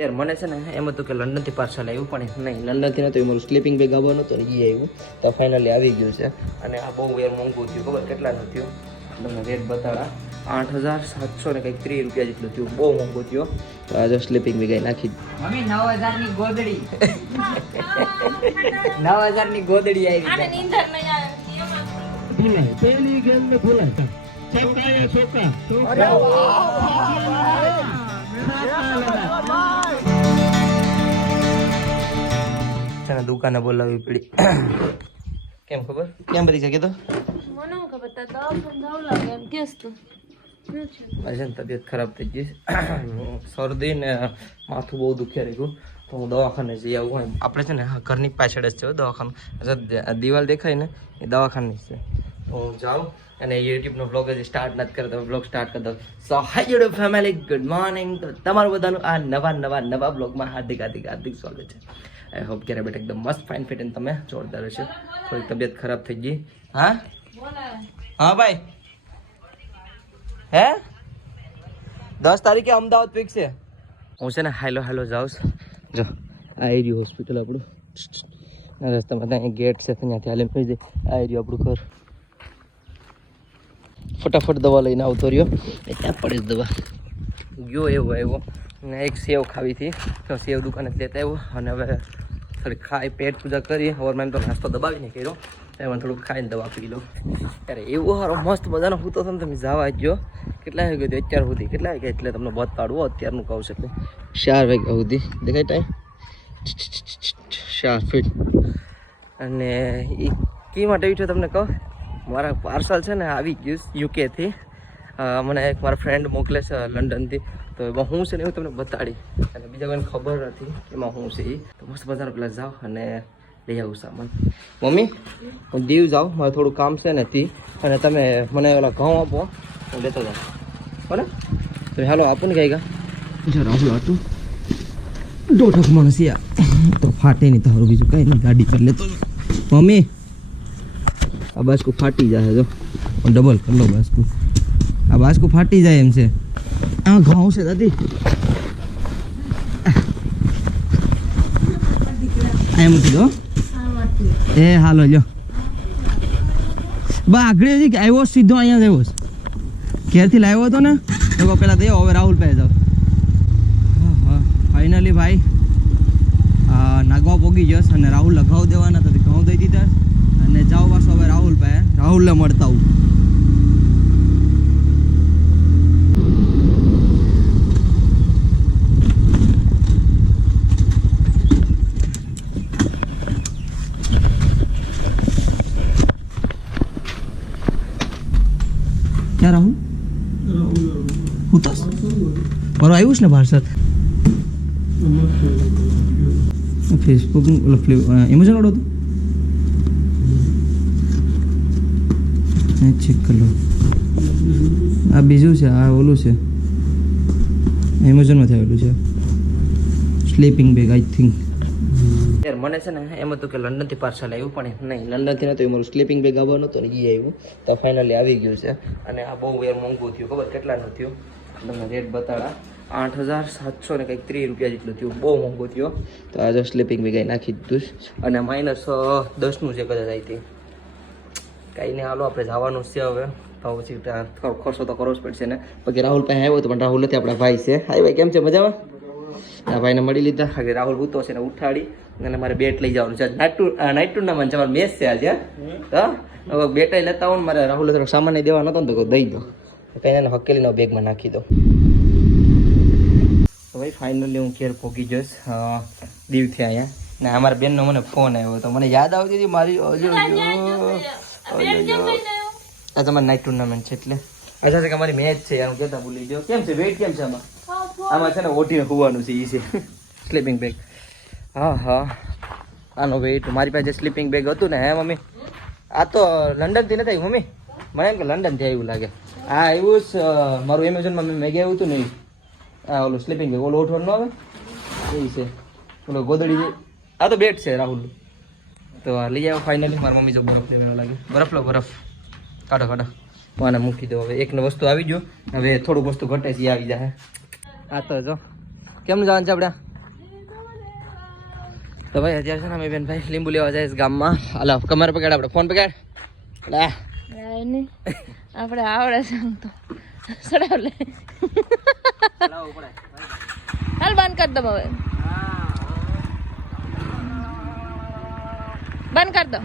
यार મને છે ને એમ હતું કે લંડન થી પાર્સલ આવ્યું પણ નહીં, લંડન થી નતું, મારું સ્લીપિંગ બેગ આવવાનું હતું ને એ આવ્યું તો ફાઇનલી આવી ગયું છે. અને આ બહુ યાર મોંઘું થયું, ખબર કેટલાનું થયું તમને રેટ બતાડા, 8,700 ને કંઈક 30 રૂપિયા જેટલું થયું, બહુ મોંઘું થયું. તો આ જો સ્લીપિંગ બેગ નાખી મમ્મી 9,000 ની ગોદડી 9,000 ની ગોદડી આવી આને નીંદર ન આવે ભૂલાય પેલી ગેમ ને ભૂલાય છોકરા છોકરા છે ને દુકાને બોલાવવી પડી. કેમ ખબર કેમ બધી છે કીધું મને ખબર તા દવા જાવ લાગે એમ કેસ તો આજે તબિયત ખરાબ થઈ ગઈ, શરદી ને માથું બહુ દુખ્યા રહ્યું તો હું દવાખાને જઈ આવું. હોય આપણે છે ને ઘરની પાછળ જ છે દવાખાનું, દિવાલ દેખાય ને એ દવાખાની છે. તો હું જાઉં અને યુટ્યુબનો બ્લોગ હજી સ્ટાર્ટ નથી કરતો, બ્લોગ સ્ટાર્ટ કરી દઉં. સો હાય યુટ્યુબ ફેમિલી, ગુડ મોર્નિંગ. તો તમારું બધાનું આ નવા બ્લોગમાં હાર્દિક સ્વાગત છે. આઈ હોપ કે બેટા એકદમ મસ્ત ફાઇન ફિટ અને તમે જોરદાર હશે. થોડી તબિયત ખરાબ થઈ ગઈ. હા હા ભાઈ, હે 10 તારીખે અમદાવાદ ફિક્સ છે. હું છે ને હાલો જાઉં જો આ એરિયો હોસ્પિટલ આપણું રસ્તામાં ત્યાં ગેટ છે, ત્યાંથી હાલે પડી જાય આ એરિયો આપણું ઘર. ફટાફટ દવા લઈને આવતો રહ્યો, ત્યાં પડી દવા ગયો એવો આવ્યો ને એક સેવ ખાવી હતી તો સેવ દુકાને લેતા આવ્યો અને હવે થોડી ખાઈ પેટ પૂજા કરી. હવે મેં તો નાસ્તો દબાવીને કર્યો, એમાં થોડુંક ખાઈને દવા પી લો. ત્યારે એવું સારો મસ્ત મજાનો હું તો તમે જવા જ ગયો. કેટલા વાગે ગયો અત્યાર સુધી, કેટલા વાગે એટલે તમને બતાડવું અત્યારનું કહું છું એટલે 4 વાગ્યા સુધી દેખાય ટાઈમ 4 ફીટ. અને એ કી માટે આવ્યું છે તમને કહું, મારા પાર્સલ છે ને આવી ગયું યુકેથી, મને એક મારા ફ્રેન્ડ મોકલે છે લંડનથી. તો એમાં હું છે ને એવું તમને બતાડી અને બીજા કોઈને ખબર નથી એમાં હું છે એ. તો મસ્ત મજાનો પેલા જાઓ અને લઈ આવું સામાન. મમ્મી હું દીવ જાઉં, મારે થોડું કામ છે ને તી, અને તમે મને ઓલા ઘઉં આપો હું લેતો જાઉં બરાબર. તમે હાલો આપો ને કઈ જો રાહુલ હતું દોઢક માણસ યા તો ફાટે નહીં તારું, બીજું કાંઈ નહીં, ગાડી પર લેતો મમ્મી. આ બાસ્કુ ફાટી જાય જો, ડબલ કરી લો બાસ્કુ, આ બાસ્કુ ફાટી જાય એમ છે. આ ઘઉં છે દાદી એમ કીધું એ હાલો લ્યો બા આગળ હજી આવ્યો સીધો અહીંયા જ આવ્યો, ઘેરથી લાવ્યો હતો ને તો પેલા દે. હવે રાહુલ પાસે જાઓ. હા ફાઇનલી ભાઈ નાગવા પોગી જશ અને રાહુલ ઘઉં દેવાના હતા, ઘઉં દઈ દીધા અને જાઓ પાછો હવે રાહુલ પાસે, રાહુલને મળતા આવું. ક્યાં રાહુલ હું તો મારું આવ્યું છે ને પાર્સલ ફેસબુક એમેઝોન વાળો હતું, ચેક કરી લો. આ બીજું છે, આ ઓલું છે એમેઝોનમાંથી આવેલું છે સ્લીપિંગ બેગ આઈ થિંક. યાર મને છે ને એમ હતું કે લંડનથી પાર્સલ આવ્યું પણ નહીં, લંડનથી નહોતું, મારું સ્લીપિંગ બેગ આવવાનું હતું ને એ આવ્યું તો ફાઇનલી આવી ગયું છે. અને આ બહુ યાર મોંઘું થયું, ખબર કેટલાનું થયું તમને રેટ બતાડા, 8,700 ને કંઈક 30 રૂપિયા જેટલું થયું, બહુ મોંઘું થયું. તો આ જો સ્લીપિંગ બેગ નાખી દીધું અને -10નું છે કદાચ આવી હતી. કાંઈ નહીં હાલો આપણે જવાનું છે હવે, તો પછી ખર્ચો તો કરવો જ પડશે ને. બાકી રાહુલ પાસે આવ્યો હતો પણ રાહુલ નથી, આપણા ભાઈ છે. હાઈ ભાઈ કેમ છે, મજામાં? આ ભાઈને મળી લીધા, હવે રાહુલ ભૂતો છે ને ઉઠાડી અને મારે બેટ લઈ જવાનું છે. નાઇટ ટુર્નામેન્ટ છે, મારે મેચ છે આજે. હા બેટ લેતા આવો ને, મારે રાહુલ થોડોક સામાન નહીં દેવાનો હતો ને તો દઈ દો, કંઈ એને હકેલીનો બેગમાં નાખી દો. તો ભાઈ ફાઇનલી હું ઘેર પહોંચી જઈશ દીવથી અહીંયા ને. અમારા બેનનો મને ફોન આવ્યો તો મને યાદ આવતી હતી મારી આ તમારી નાઇટ ટુર્નામેન્ટ છે એટલે અચ્છા છે કે અમારી મેચ છે યાર, હું કહેતા ભૂલી ગયો. કેમ છે વેઇટ કેમ છે આમાં? આમાં છે ને ઓઢીને હોવાનું છે એ છે સ્લીપિંગ બેગ. હા આનો વેઇટ મારી પાસે સ્લીપિંગ બેગ હતું ને. હે મમ્મી આ તો લંડનથી નથી આવ્યું મમ્મી, મને એમ કે લંડનથી આવ્યું લાગે. હા આવ્યું જ મારું એમેઝોનમાં મેં મેગી હતું ને આ ઓલું સ્લીપિંગ બેગ, ઓલું ઓઠવાનું આવે એ છે ઓલો ગોદડી. આ તો બેટ છે રાહુલ, તો લઈ આવ્યો ફાઇનલી. મારી મમ્મી જો બરફ લેવાનો લાગે, બરફ લો બરફ કાઢો મને મૂકી દો. હવે એકને વસ્તુ આવી ગયો, હવે થોડુંક વસ્તુ ઘટે છે એ આવી જાય. આ તો જો કેમનું જવાનું છે આપણે તો ભાઈ અત્યારે છે ને અમે બેન ભાઈ લીંબુ લેવા જાય ગામમાં. હાલો કમર પકડ, આપણે ફોન પકડ. લે આપણે આવડે છે આમ તો સડાવ લે. હાલ બંધ કર દો હવે, બંધ कर दो,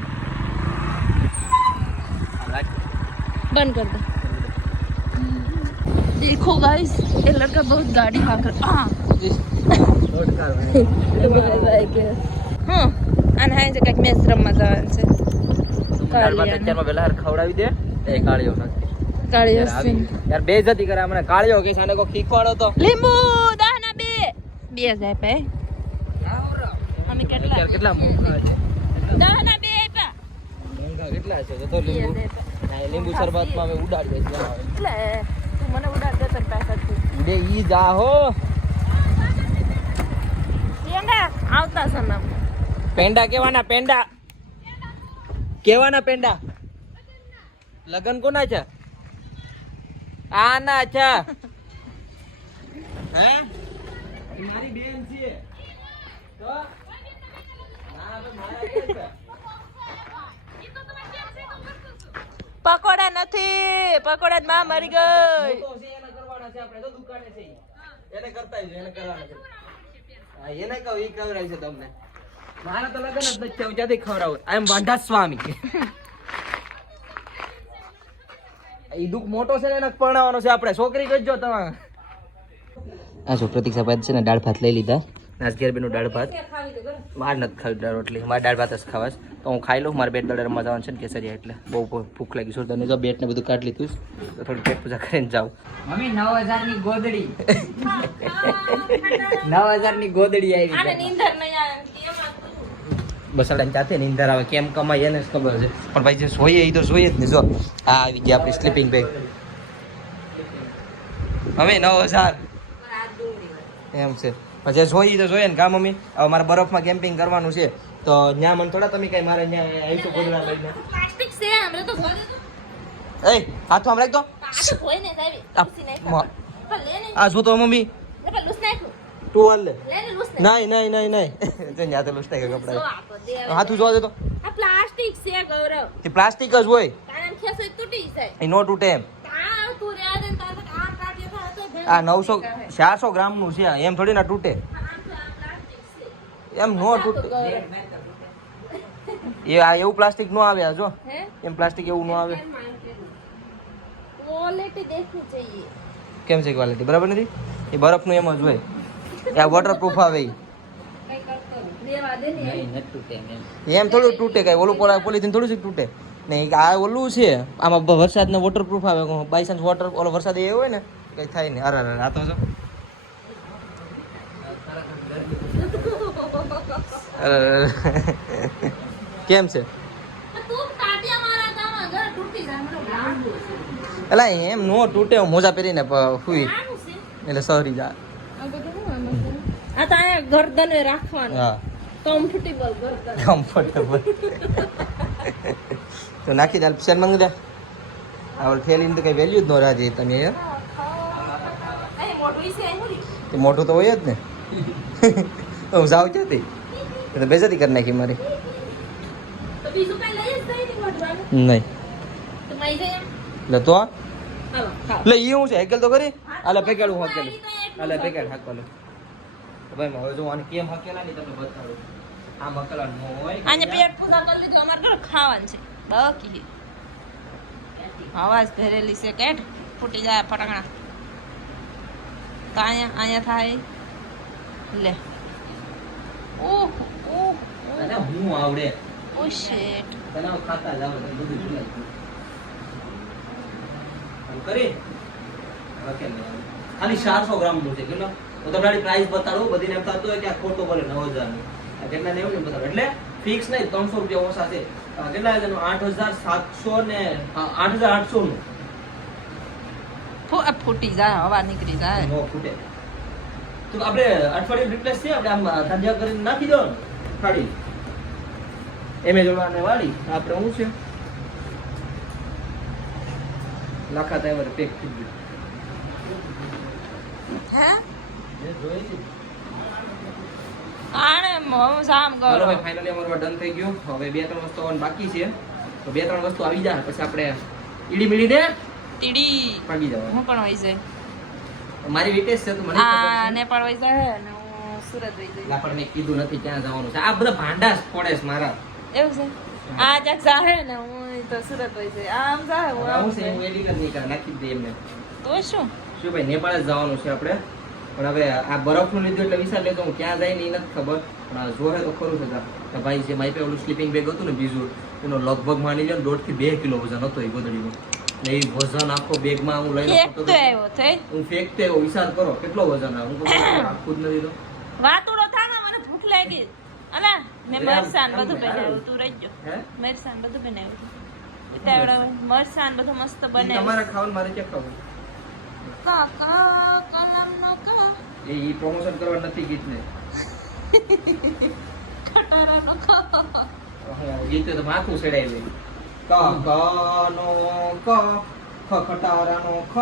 बंद कर दो. देखो गाइस ये लड़का बहुत गाड़ी हाँक रहा. हाँ અને હાઈ જે કઈક મેચ રમવા જવાનું છે. અત્યારમાં પેલા ખવડાવી દે એ કાળિયો નાખી. કાળિયો યાર બેઇજ્જતી કરે મને. કાળિયો કે સાને કો ખીખવાડો તો લીંબુ દાના બે જાય પે અમે કેટલા કેટલા મોંઘા છે. દાના બે આપ્યા મોંઘા કેટલા છે તો લીંબુ. હા લીંબુ શરબતમાં અમે ઉડાડી દઈશું. એટલે તું મને ઉડાડ દે તને પૈસા તું બે ઈ જા હો. યંગા આવતા સનમ પેંડા કેવાના પેંડા, કેવાના પેંડા. લગન કોના છે? આના છે. હે મારી બેન છે તો ના મારા કે છે. પકોડા નથી, પકોડા જ માં મરી ગઈ. તો છે એને કરવાના છે આપણે તો દુકાને છે એને કરતા જ એને કરવાના છે. હા એને કહો ઈ ખવરાય છે તમને. મારા તો લગન જ નથી થયું જ્યાંથી ખવરાવું. આઈ એમ વાંઢા સ્વામી. ઈ દુઃખ મોટો છે ને એને પરણાવવાનો છે આપણે. છોકરી ગજો તમે. આ જો પ્રતીક્ષા ભાઈ છે ને દાળ ભાત લઈ લીધા. નાસગેર બેનું દાળ ભાત. માર નથી ખાવી દાળ રોટલી, મારે દાળ ભાત જ ખાવા છે. તો હું ખાઈ લઉં. મારે બેટ દડે રમવા જવાનું છે ને કેસરિયા, એટલે બહુ ભૂખ લાગી છે. તને જો બેટ ને બધું કાઢી લીધું તો થોડી પેટ પૂજા કરીને જાઉં. મમ્મી 9000 ની ગોદડી 9000 ની ગોદડી આવી આને નીંદર નહીં આવે કેમ બસાડા ચાતે નીંદર આવે કેમ કમાય એને જ ખબર છે. પણ ભાઈ જે જોઈએ એ તો જોઈએ જ ને. જો આ આવી ગયા આપણી સ્લીપિંગ બેગ. હવે 9000 એમ છે. પછી જોઈએ તો જોઈએ ને કા મમ્મી. હવે મારે બરફમાં કેમ્પિંગ કરવાનું છે તો ત્યાં મને થોડા તમે કઈ મારે ત્યાં આવીશું ગોદડા લઈને. પ્લાસ્ટિક છે આપણે તો ભરે તો એ હાથ આમ રાખ દો. પાછું કોઈ ને જાવી આ ઉસી નહીં મ- પણ લે ને આ શું તો મમ્મી એટલે લૂસ નાખ્યું તું હાલ લે. લે ને લૂસ નહીં નહીં નહીં નહીં ત્યાં તો લુસ્તા કે જો કપડા આપો દે હાથું જોવા દે તો. આ પ્લાસ્ટિક છે ગૌરવ તે પ્લાસ્ટિક જ હોય તારા ખેસે તૂટી જાય એ નો તૂટે એમ. તા તું રહ્યા દે તાર આ કાઢ્યો થાય તો ભેં આ 400 ગ્રામનું છે એમ થોડી ના તૂટે પ્લાસ્ટિક છે એમ નો તૂટે. એ આ એવું પ્લાસ્ટિક નો આવે. આ જો હે એમ પ્લાસ્ટિક એવું નો આવે. ક્વોલિટી देखनी चाहिए કેમ છે ક્વોલિટી બરાબર નથી? એ બરફનું એમ જ હોય. એ આ વોટરપ્રૂફ આવે ઈ. દેવા દે ને નહીં નથી તૂટે એમ. એમ થોડું તૂટે કઈ ઓલું પોલીથીન થોડું છે તૂટે નહીં. આ ઓલું છે આમાં વરસાદને વોટરપ્રૂફ આવે. બાય ચાન્સ ઓલો વરસાદ એ હોય ને કઈ થાય નહીં. અરે આ તો જો કેમ છે? તું ટાટિયા મારા તામાં ઘર તૂટી જાય મને લાંબુ છે એલા એમ નો તૂટે. હું મોજા પહેરીને હુઈ નાનું છે એટલે સહરી જા. આ બધું શું આમાં છે આ તો અહીંયા ગરદને રાખવાનું હા કમ્ફર્ટેબલ ગરદન કમ્ફર્ટેબલ. તો નાખી દે શેર માંગી દે. આ ઓલ થેલીની તો કઈ વેલ્યુ જ ન રાજી તમે યાર. અહીં મોટું છે અહીં હોરી તે મોટું તો હોય જ ને. તો હું જાઉં ક્યાંથી? એ તો બેજતી કરી નાખી મારી. તો બીજું કઈ લઈ જ નહીં મોટવાનું નહીં તો મઈ જાય એટલે તો હાલો ખાઓ એટલે એ હું છે હેકેલ તો કરી. આલે પેકેડ હું હકેલું. આલે પેકેડ હાકલો. ભાઈ હવે જો આને કેમ હકેલા નહીં તમને બતાડું. આમ હકેલા ન હોય. આને પેટ પૂજા કરી લીધું અમારે ઘર ખાવાનું છે બાકી આવાજ ભરેલી છે કેટ ફૂટી જાય ફટાકડા તો અહીંયા થાય લે ઓહ ઓહ તને હું આવડે. ઓ શિટ તને હું ખાતા જાવ તને બધું ભૂલાઈ ગયું. આમ કરી હકેલ ખાલી 400 ગ્રામનું છે કેટલો? હું તમને પ્રાઇસ બતાડું. બધીને એમ થતું હોય કે આ ખોટો બોલે 9000 નું. આ કેટલા ને એવું બતાડો એટલે ફિક્સ નહીં. 300 રૂપિયા ઓછા છે. કેટલા છે 8700 ને 8800 નું. ફૂટી જાય હવા નીકળી જાય નો ફૂટે. તો આપણે અઠવાડિયું રિપ્લેસ છે. આપણે આમ તાજા કરીને નાખી દો ને થાળી એમેઝોન વાળાને વાળી આપણે હું છે લાખા તૈયાર પેક થઈ ગયું. હે એ જોઈ આણે હું સામ ચાલો કરો ભાઈ ફાઇનલી અમારું ડન થઈ ગયું. હવે 2-3 વસ્તુ આવવાની બાકી છે. તો 2-3 વસ્તુ આવી જાય પછી આપણે ઈડી મીડી દે તીડી ભાગી જવાનું. હું પણ હોય છે મારી વિટેશ છે તો મને ખબર આ છે. નેપાળ હોય છે ને હું સુરત હોય છે ના પણ મેં કીધું નથી ક્યાં જવાનું છે. આ બધા ભાંડા જ પડે છે મારા. એવું છે આ જાક જાહે ને હું તો સુરત હોય છે આમ જાહે હું આમ હું છે છે હું એડિટ જ નહીં કરા નાખી જ દે એમને. તો શું શું ભાઈ નેપાળ જ જવાનું છે આપણે. પણ હવે આ બરફનું લીધું એટલે વિચાર લેતો હું ક્યાં જાય ને એ નથી ખબર. પણ આ જોહે તો ખરું છે કે ભાઈ જે મારી પાસે ઓલું સ્લીપિંગ બેગ હતું ને બીજું એનો લગભગ માની લો 1.5 થી 2 કિલો વજન હતો એ ગોદડીનો. ને એ વજન આખો બેગમાં હું લઈને એક તો આવ્યો થઈ હું ફેંકતો એવો વિચાર કરો કેટલો વજન આવે. હું કોઈ આખું જ નથી તો વાતુડો થાના મને ભૂખ લાગી અલા મેં મરસાન બધું બનાવ્યું તું રહેજો હે મરસાન બધું બનાવ્યું તું ઉતાવળા મરસાન બધું મસ્ત ઈ બનાવ્યું તમારે ખાવાનું મારે ક્યાં ખાવું કાકા કલમનો કા એ પ્રમોશન કરવા નથી ગીતને. ખટારાનો કા ગીતે તો માથું ચડાવી દે. ક નો ક ખ ખટારાનો ખ.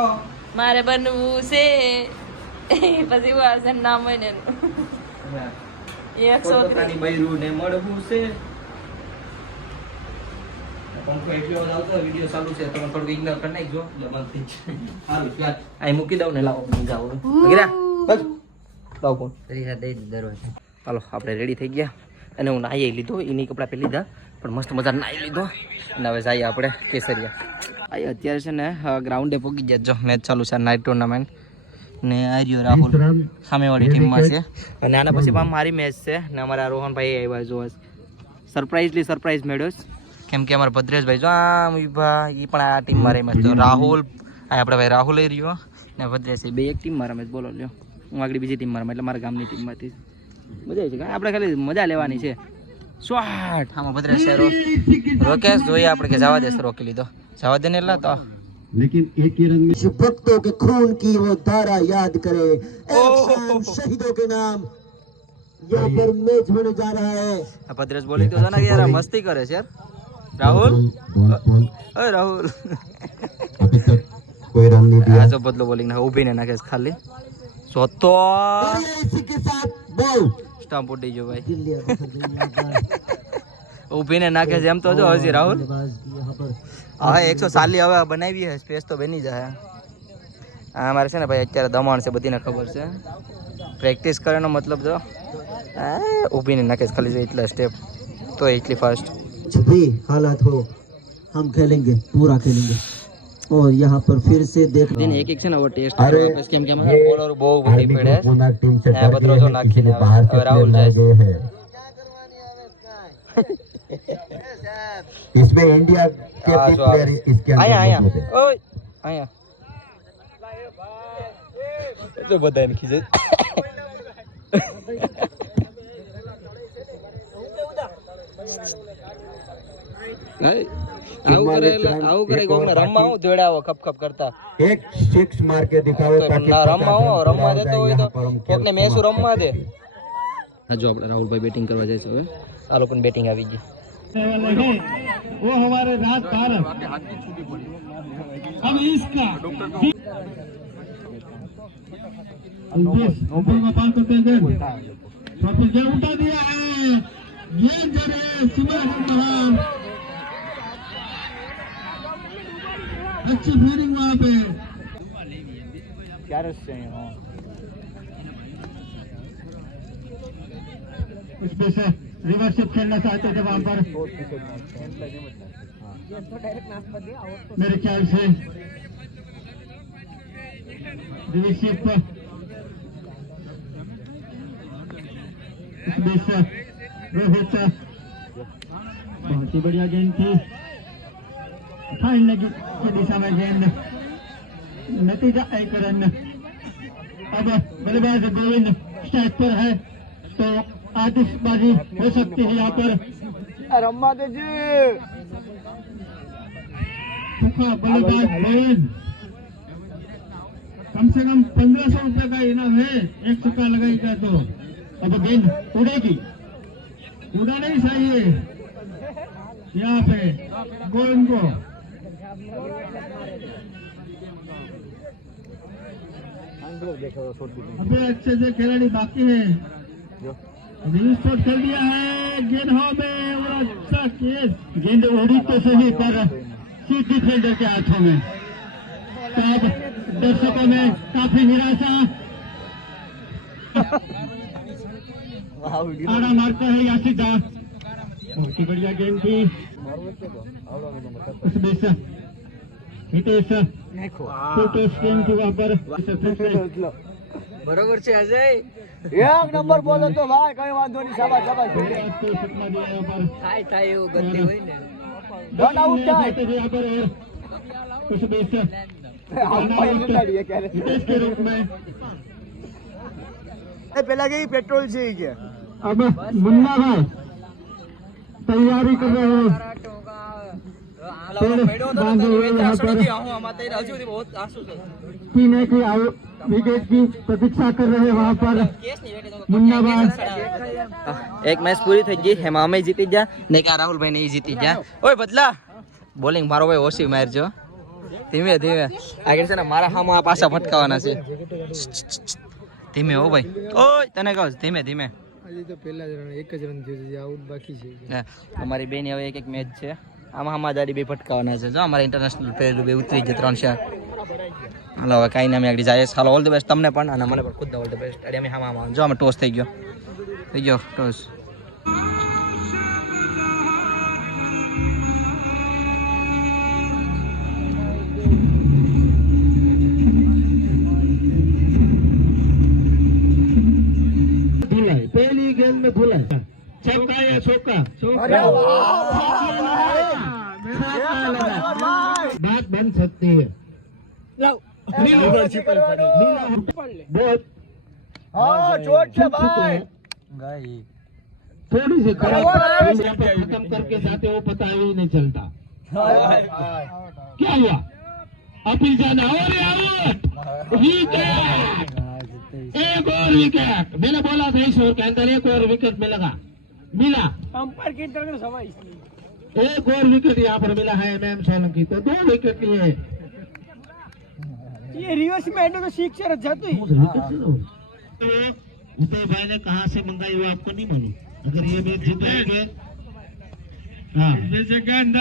મારે બનવું છે પછી વાસન નામ હોય ને એનું. હા. 130 પોતાની બૈરું ને મળવું છે. પંખો એટલો આવતો વિડિયો ચાલુ છે તમે થોડું ઇગ્નોર કરી નાખજો એટલે બંધ થઈ જાય. સારું ચાલ અહીં મૂકી દઉં ને લાવો જાઓ વગેરે બસ લાવો ફોન તરી સાથે દઈ દીધો દરવાજો. ચાલો આપણે રેડી થઈ ગયા અને હું નાહી લીધો એની કપડાં પહેરી લીધા પણ મસ્ત મજા નાહી લીધો અને હવે જઈએ આપણે કેસરિયા. આ અત્યારે છે ને ગ્રાઉન્ડે પહોંચી ગયા જો મેચ ચાલુ છે નાઇટ ટુર્નામેન્ટ ને આર્યો રાહુલ સામેવાળી ટીમમાં છે અને આના પછી પણ મારી મેચ છે ને અમારા રોહનભાઈ આવ્યા જો સરપ્રાઈઝ મેળવ્યો કેમ કે અમારા ભદ્રેશભાઈ જો આમ ઊભા એ પણ આ ટીમમાં રમ્યા તો રાહુલ આ આપણે ભાઈ રાહુલ એ રહ્યો ને ભદ્રેશ બે એક ટીમમાં રમે બોલો લ્યો હું આગળ બીજી ટીમમાં રમે એટલે મારા ગામની ટીમમાંથી મજા આવી છે આપણે ખાલી મજા લેવાની છે. શોટ આમાં ભદ્રેશ છે રોકેશ જોઈએ આપણે કે જવા દેશ રોકી લીધો જવા દે ને એટલે તો लेकिन एक ही रन में भक्तों के खून की वो धारा याद करे एक्शन शहीदों के नाम यहाँ पर मैच होने जा रहा है. આ ભદ્રેશ બોલિંગ તો જાના કે યાર મસ્તી કરે છે યાર રાહુલ ઓય રાહુલ अभी तक कोई रन नहीं આ જો બદલો બોલિંગ ના ઊભી ને નાખે છે ખાલી સોતો और ये इसी के साथ बॉल સ્ટમ્પ ઉડી ગયો ભાઈ ઊભી ને નાખે છે એમ તો જો હજી રાહુલ यहाँ पर હા 140 હવે બનાવી છે સ્પેસ તો બની જાય. આ અમારે છે ને ભાઈ અત્યારે દમણ છે બધીને ખબર છે પ્રેક્ટિસ કરવાનો મતલબ જો ઊભી ને નાખે છે ખાલી એટલા સ્ટેપ તો એટલી ફાસ્ટ कुछ भी हालात हो हम खेलेंगे पूरा खेलेंगे और यहाँ पर फिर से देख दिन एक एक છે ને હવે ટેસ્ટ અરે, વાપસ કેમ કે અમારા બોલર બહુ બધી आर्मी પડે ग्रुप पूना टीम से है, डर बदलो गए तो हैं, ना किसी ने खेले, बाहर से अब राहुल प्लेयर जैसे। लाए गए हैं. इसमें इंडिया के हाँ, तीन जो प्लेयर इसके आया अंदर आया मौजूद हैं. ओए आया तो બધા ને ખીજે આવું કરે કોકને રમવા આવું દોડાવો ખપ ખપ કરતા एक सिक्स मार के दिखाओ તો ताकि ના पता રમવા આવો चले રમવા દેતો હોય તો यहाँ पर हम કોકને खेल મેચ कौन રમવા દે है। જો આપણે રાહુલભાઈ બેટિંગ કરવા જઈશું હવે આ લોકોની બેટિંગ આવી ગઈ वाले हैं, वो हमारे राज भारत अब इसका गोपाल को गेंद तो फिर गेंद उठा दिया है ये जरे सुबह अच्छी फील्डिंग वहाँ पे ક્યારે છે અહીંયા उसमें से रिवर्सिप खेलना चाहते थे वहाँ पर मेरे ख्याल से रिवर्सिप उसमें से रोहित बहुत ही बढ़िया गेंद थी फाइनल की दिशा में गेंद नतीजा 1 रन. अब बल्लेबाज गोविंद स्ट्राइक पर है तो आतिशबाजी हो सकती है यहाँ पर. રમવા દેજે बल्लेबाज गोविंद कम से कम 1500 रुपए का इनाम है. एक छक्का लगाएगा तो अब गेंद उड़ेगी. उड़ा नहीं चाहिए यहाँ पे गोविंद को. अभी अच्छे से खिलाड़ी बाकी है विस्फोट कर दिया है गेंद हवा में और अच्छा केस गेंद उड़ी तो सही पर सीट डिफेंडर के हाथों में। तब दर्शकों में काफी निराशा। आड़ा मारता है यासिदा, बहुत ही बढ़िया गेंद थी। उसमें से हितेश फोटोस गेंद थी वहाँ पर। બરોબર છે અજય એક નંબર બોલો તો ભાઈ કઈ વાંધો નહીં શાબાશ શાબાશ થાય થાય એવું ગતિ હોય ને ડોન્ટ આઉટ થાય यहाँ पर उसमें से हितेश के रूप में પેલા કે પેટ્રોલ છે કે अब मुन्ना भाई तैयारी कर रहे हैं। बांधे हुए यहाँ पर पीने की विकेट की प्रतीक्षा कर रहे हैं वहाँ पर मुन्ना भाई। એક મેચ પૂરી થઈ ગઈ, એમાં અમે જીતી ગયા ને કે રાહુલભાઈ ને જીતી ગયા. ઓય બદલા બોલિંગ મારો ભાઈ ઓછી મારજો, ધીમે ધીમે. આગળ છે ને મારા હામાં આ પાછા ફટકાવાના છે. ધીમે હો ભાઈ, ઓય તને કહું ધીમે ધીમે. તો પહેલા જ રન એક જ રન થયું છે, આઉટ બાકી છે. અમારી બેન હવે એક એક મેચ છે, આમાં આમાં દાડી બે ફટકાવાના છે. જો અમારા ઇન્ટરનેશનલ પ્લેયર બે ઉતરી ગયા 3-4. હાલો હવે કાંઈ ના અમે આગળ જાય. હાલો ઓલ ધ બેસ્ટ તમને પણ અને મને પણ ખુદને ઓલ ધ બેસ્ટ. અમે આમાં જો અમે ટોસ થઈ ગયો ટોસ. धुलाई पहली गेंद में धुलाई छक्का या चौका बात बन सकती है। बहुत थोड़ी सी खराब खत्म करके जाते हो पता ही नहीं चलता। क्या हुआ अपील जाना और विकेट, एक और विकेट। मैंने बोला था इस ओवर के अंदर एक और विकेट मिलेगा, मिला। अंपायर की तरफ समय एक और विकेट यहाँ पर मिला है MM सोलंकी को, 2 विकेट लिए। ये रिवर्स में तो सिक्सर जाते ही। उदय भाई ने कहाँ से मंगाई वो आपको नहीं मालूम। अगर ये मैच जीतेंगे, हाँ जैसे गेंद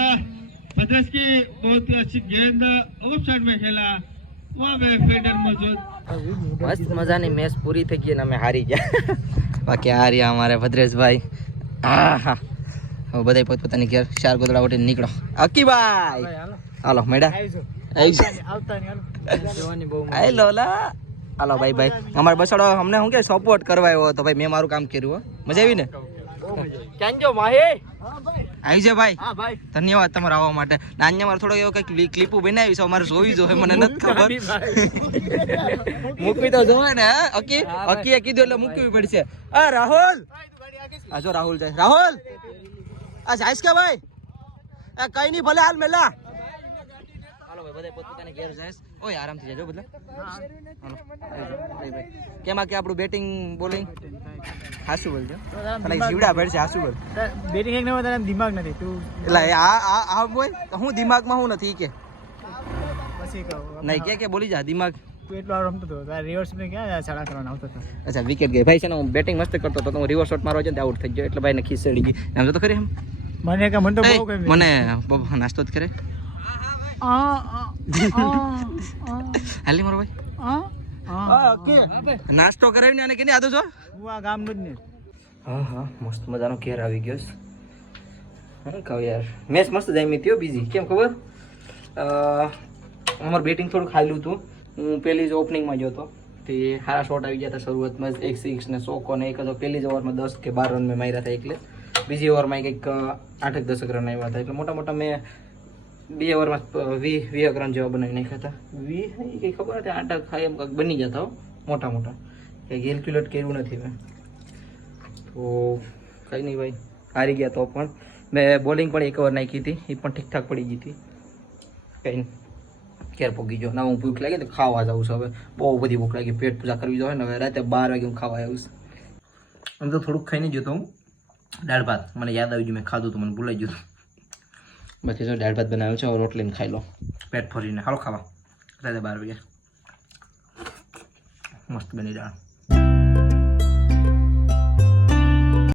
भद्रेश की बहुत ही अच्छी गेंद ऑफ साइड में खेला, वहाँ पे फेडर मौजूद। મસ્ત મજાની મેચ પૂરી થઈ ગઈ અને અમે હારી ગયા. બાકી હાર્યા અમારે ભદ્રેશભાઈ. હા હવે બધા પોતપોતાની ઘેર 4 ગોદડા ઉઠીને નીકળો. અકીભાઈ હાલો મેડા આઈ લો લા. હાલો ભાઈ ભાઈ અમારે બસાડો અમને શું કે સપોર્ટ કરવા આવ્યો તો ભાઈ મેં મારું કામ કર્યું. મજા આવી ને? કેંજો માહી આવી છે ભાઈ, ધન્યવાદ તમારા આવવા માટે. નાન્ય મારે થોડો એવો કઈક ક્લિપો બનાવી છે, અમારે જોવી જોઈએ, મને નથી ખબર. મૂકવી તો જોવે ને. અકીએ કીધું એટલે મૂકવી પડશે. આ રાહુલ, આ જો રાહુલ જાય. રાહુલ આ જાય કે ભાઈ? કઈ નહીં ભલે હાલ મેલા. હાલો ભાઈ બધા પોતપોતાને ઘેર જાય. ઓય આરામથી જાજો બધા. હાલો ભાઈ કેમ આ કે આપણું બેટિંગ બોલિંગ હાસુ બોલજો. એટલે જીવડા પડશે હાસુ બોલ. બેટિંગ એક નંબર તારા દિમાગ નથી તું. એટલે આ બોલ હું દિમાગમાં હું નથી કે પછી કહો નહીં કે બોલી જા દિમાગ. તું એટલો રમતો હતો તારા રિવર્સ ને ક્યાં સાડા કરવાનો આવતો હતો. અચ્છા વિકેટ ગઈ ભાઈ છે ને. હું બેટિંગ મસ્ત કરતો હતો તો હું રિવર્સ શોટ મારવા જઈને આઉટ થઈ ગયો એટલે ભાઈને ખીસડી ગઈ. એમ તો ખરી એમ મને કે મન તો બહુ ગમે. મને નાસ્તો જ કરે. હાલી મારો ભાઈ નાસ્તો કરાવીને આને કેની આદો છો? હું આ ગામનો જ ને. હા મસ્ત મજાનો ઘેર આવી ગયો છે. હા કહું યાર મેચ મસ્ત જામી થયો. બીજી કેમ ખબર અમારું બેટિંગ થોડું ખાયલું હતું. હું પહેલી જ ઓપનિંગમાં ગયો હતો તે સારા શોટ આવી ગયા હતા શરૂઆતમાં. 1 6 ને 100 ને એક હતો. પહેલી જ ઓવરમાં 10 કે 12 રન મેં માર્યા હતા એકલે. બીજી ઓવરમાં કંઈક 8 કે 10 રન આવ્યા હતા. એટલે મોટા મોટા મેં 2 ઓવરમાં 20 રન જેવા બનાવી નાખ્યા હતા. 20 કંઈ ખબર નથી 8 ખાય એમ કંઈક બની જતા મોટા મોટા. કંઈ કેલ્ક્યુલેટ કર્યું નથી મેં તો કંઈ નહીં ભાઈ હારી ગયા. તો પણ મેં બોલિંગ પણ 1 ઓવર નાખી હતી, એ પણ ઠીકઠાક પડી ગઈ હતી. કંઈ નહીં ઘેર પોગી ગયો. ના હું ભૂખ લાગી તો ખાવા જાઉં છું. હવે બહુ બધી ભૂખ લાગી, પેટ પૂજા કરવી જોઈએ ને. હવે રાતે 12 વાગે હું ખાવા આવ્યું છું. આમ તો થોડુંક ખાઈને જતો હું દાળ ભાત. મને યાદ આવી ગયું મેં ખાધું તો મને ભૂલાઈ ગયું. બાકી જો દાળ ભાત બનાવ્યો છે, રોટલીને ખાઈ લો પેટ ફરીને. હાલો ખાવા રાતે 12 વાગે મસ્ત બની દાળ.